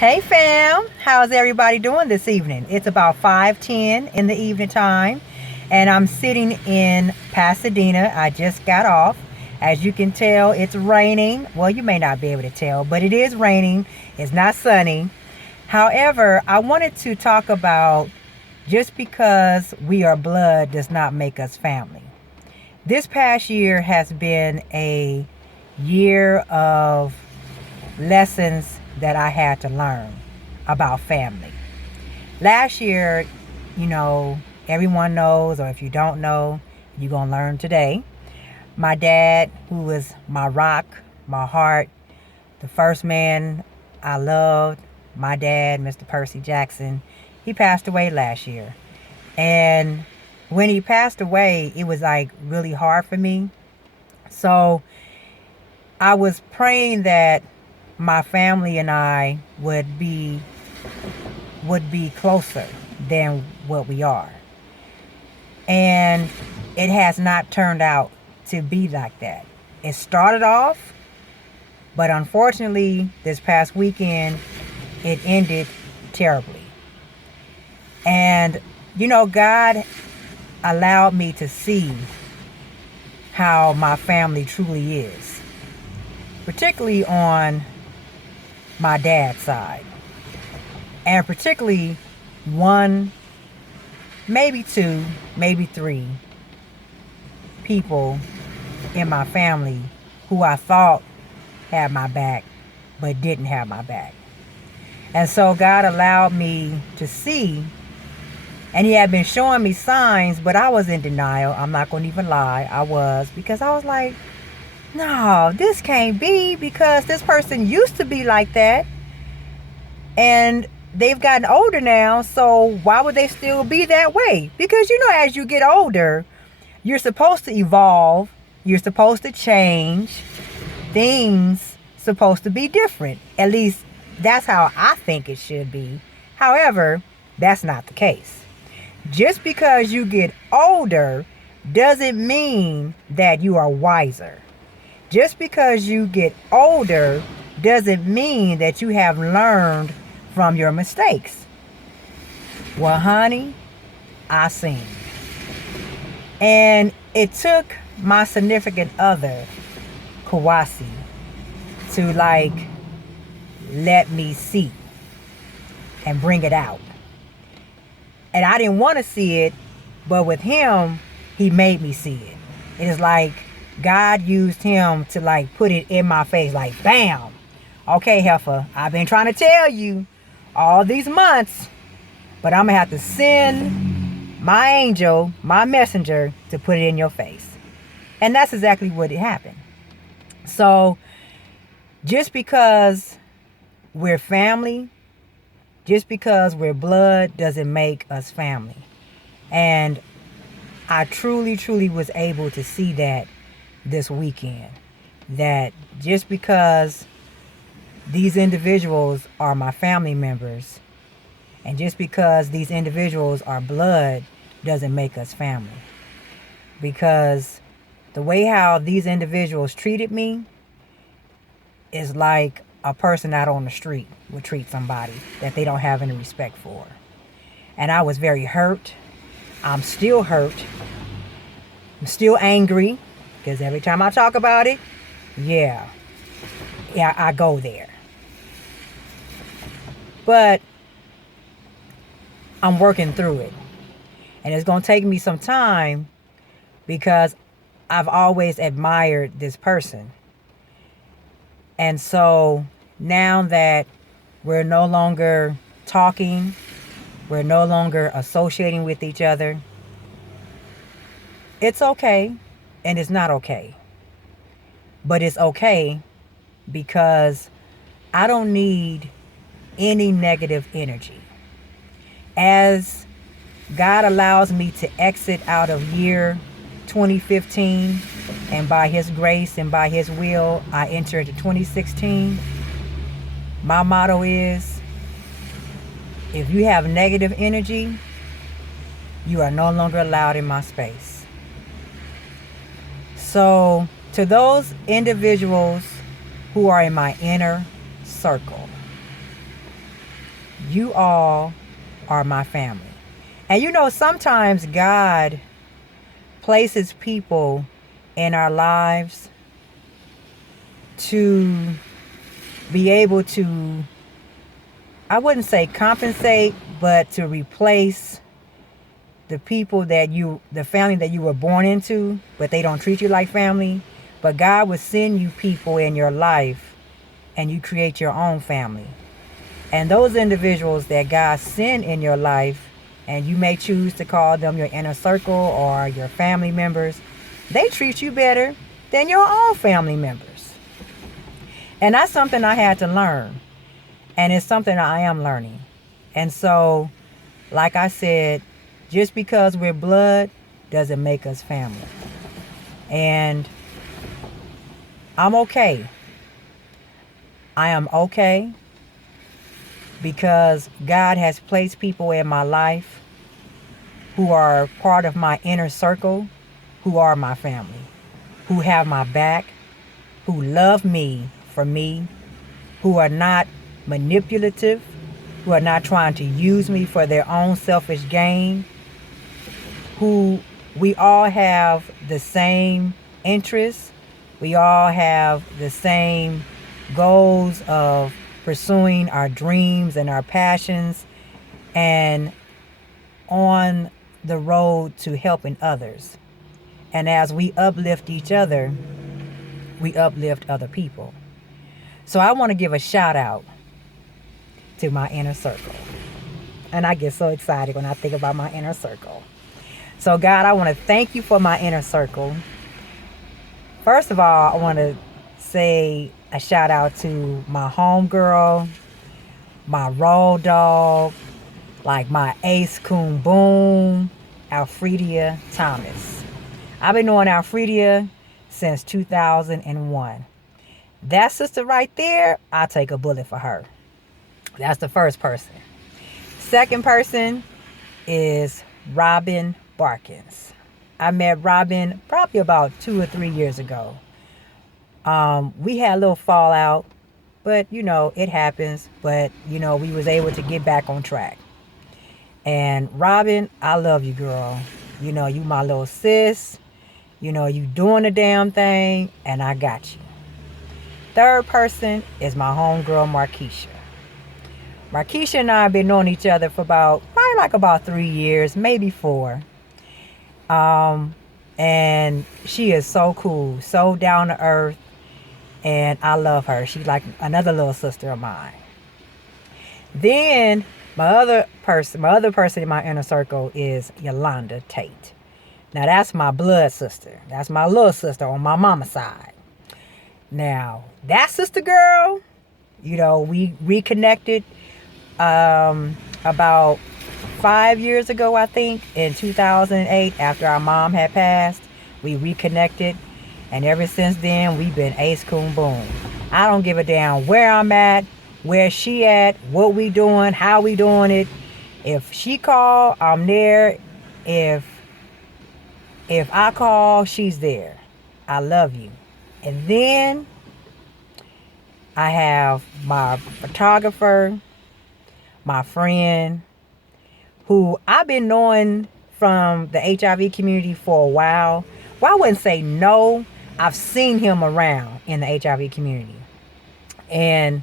Hey fam, how's everybody doing this evening? It's about 5:10 in the evening time, and I'm sitting in Pasadena. I just got off. As you can tell, it's raining. Well, you may not be able to tell, but it is raining. It's not sunny. However, I wanted to talk about just because we are blood does not make us family. This past year has been a year of lessons that I had to learn about family. Last year, you know, everyone knows, or if you don't know, you're going to learn today. My dad, who was my rock, my heart, the first man I loved, my dad, Mr. Percy Jackson, he passed away last year. And when he passed away, it was like really hard for me. So I was praying that my family and I would be closer than what we are. And it has not turned out to be like that. It started off, but unfortunately this past weekend it ended terribly. And God allowed me to see how my family truly is, particularly on my dad's side, and particularly one, maybe two, maybe three people in my family who I thought had my back but didn't have my back. And so God allowed me to see, and he had been showing me signs, but I was in denial. I'm not going to even lie. I was, because I was like, no, this can't be, because this person used to be like that. And they've gotten older now, so why would they still be that way? Because as you get older, you're supposed to evolve, you're supposed to change, things supposed to be different. At least that's how I think it should be. However, that's not the case. Just because you get older doesn't mean that you are wiser. Just because you get older doesn't mean that you have learned from your mistakes. Well, honey, I seen. And it took my significant other, Kawasi, to let me see and bring it out. And I didn't want to see it, but with him, he made me see it. It is like God used him to put it in my face, like bam. Okay, heifer, I've been trying to tell you all these months, but I'm gonna have to send my angel, my messenger, to put it in your face. And that's exactly what it happened. So just because we're family, just because we're blood, doesn't make us family. And I truly, truly was able to see that this weekend. That just because these individuals are my family members, and just because these individuals are blood, doesn't make us family. Because the way how these individuals treated me is like a person out on the street would treat somebody that they don't have any respect for. And I was very hurt. I'm still hurt. I'm still angry, because every time I talk about it, yeah, I go there. But I'm working through it. And it's going to take me some time, because I've always admired this person. And so now that we're no longer talking, we're no longer associating with each other, it's okay and it's not okay. But it's okay because I don't need any negative energy. As God allows me to exit out of year 2015, and by his grace and by his will, I enter into 2016. My motto is, if you have negative energy, you are no longer allowed in my space. So to those individuals who are in my inner circle, You all are my family. And you know, sometimes God places people in our lives to be able to, I wouldn't say compensate, but to replace the people the family that you were born into, but they don't treat you like family. But God will send you people in your life and you create your own family. And those individuals that God sent in your life, and you may choose to call them your inner circle or your family members, they treat you better than your own family members. And that's something I had to learn. And it's something I am learning. And so, like I said, just because we're blood doesn't make us family. And I'm okay. I am okay because God has placed people in my life who are part of my inner circle, who are my family, who have my back, who love me for me, who are not manipulative, who are not trying to use me for their own selfish gain, who we all have the same interests, we all have the same goals of pursuing our dreams and our passions and on the road to helping others. And as we uplift each other, we uplift other people. So I want to give a shout out to my inner circle. And I get so excited when I think about my inner circle. So God, I want to thank you for my inner circle. First of all, I want to say a shout out to my homegirl, my road dog, like my ace coon boom, Alfredia Thomas. I've been knowing Alfredia since 2001. That sister right there, I'll take a bullet for her. That's the first person. Second person is Robin Barkins. I met Robin probably about 2 or 3 years ago. We had a little fallout, but you know, it happens. But you know, we was able to get back on track. And Robin, I love you, girl. You know, you my little sis. You know, you doing the damn thing, and I got you. Third person is my homegirl, Markeisha. Markeisha and I have been knowing each other for about 3 years, maybe 4. And she is so cool, so down to earth, and I love her. She's like another little sister of mine. Then my other person in my inner circle is Yolanda Tate. Now that's my blood sister. That's my little sister on my mama's side. Now that sister girl, you know, we reconnected about 5 years ago, I think, in 2008, after our mom had passed. We reconnected, and ever since then we've been ace coon boom. I don't give a damn where I'm at, where she at, what we doing, how we doing it. If she call, I'm there. If I call, she's there. I love you. And then I have my photographer, my friend, who I've been knowing from the HIV community for a while. Well, I wouldn't say no. I've seen him around in the HIV community. And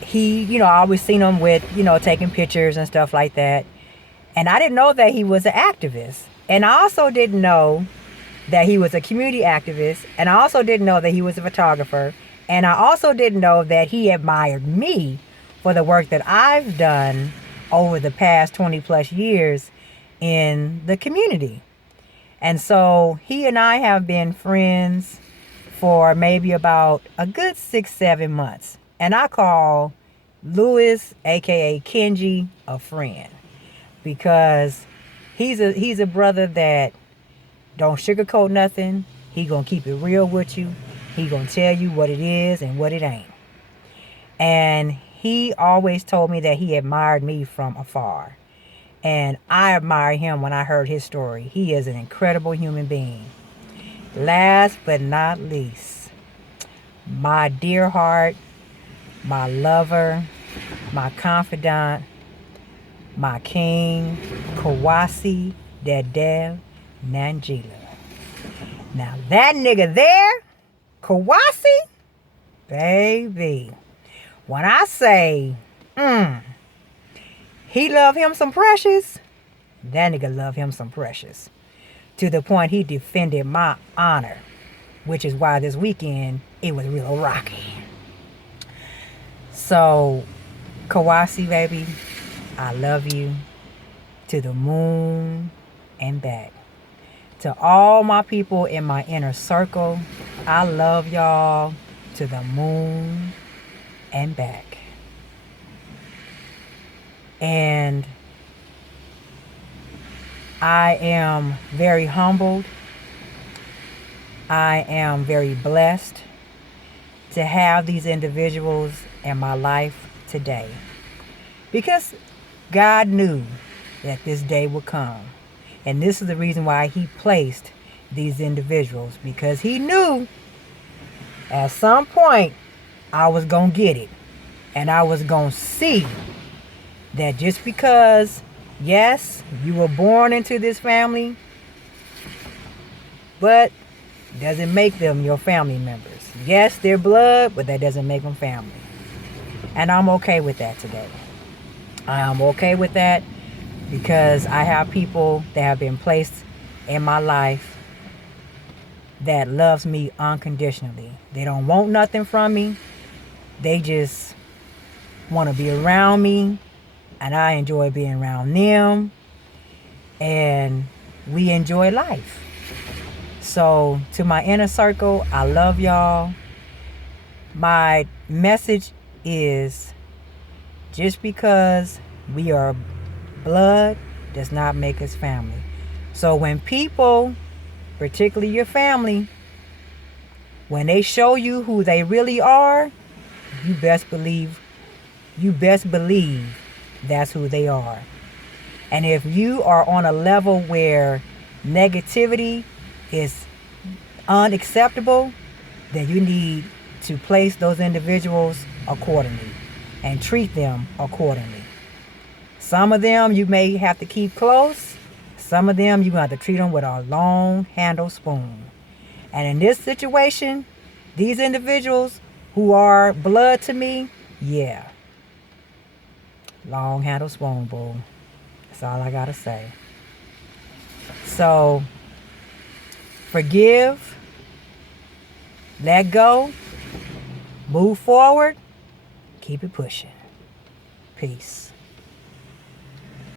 he, you know, I always seen him with, you know, taking pictures and stuff like that. And I didn't know that he was an activist. And I also didn't know that he was a community activist. And I also didn't know that he was a photographer. And I also didn't know that he admired me for the work that I've done over the past 20 plus years in the community. And so he and I have been friends for maybe about a good 6-7 months. And I call Lewis, aka Kenji, a friend, because he's a brother that don't sugarcoat nothing. He gonna keep it real with you. He gonna tell you what it is and what it ain't. And he always told me that he admired me from afar. And I admired him when I heard his story. He is an incredible human being. Last but not least, my dear heart, my lover, my confidant, my king, Kawasi Dedev Nanjila. Now that nigga there, Kawasi, baby, when I say, he love him some Precious, that nigga love him some Precious. To the point he defended my honor, which is why this weekend it was real rocky. So, Kawasi, baby, I love you to the moon and back. To all my people in my inner circle, I love y'all to the moon and back. And I am very humbled. I am very blessed to have these individuals in my life today. Because God knew that this day would come. And this is the reason why he placed these individuals. Because he knew at some point I was going to get it. And I was going to see that just because, yes, you were born into this family, but doesn't make them your family members. Yes, they're blood, but that doesn't make them family. And I'm okay with that today. I am okay with that because I have people that have been placed in my life that loves me unconditionally. They don't want nothing from me. They just want to be around me, and I enjoy being around them, and we enjoy life. So to my inner circle, I love y'all. My message is, just because we are blood does not make us family. So when people, particularly your family, when they show you who they really are, you best believe that's who they are. And if you are on a level where negativity is unacceptable, then you need to place those individuals accordingly and treat them accordingly. Some of them you may have to keep close. Some of them you have to treat them with a long handle spoon. And in this situation, these individuals who are blood to me, yeah, long handle spoon, boo. That's all I gotta say. So, forgive, let go, move forward, keep it pushing. Peace.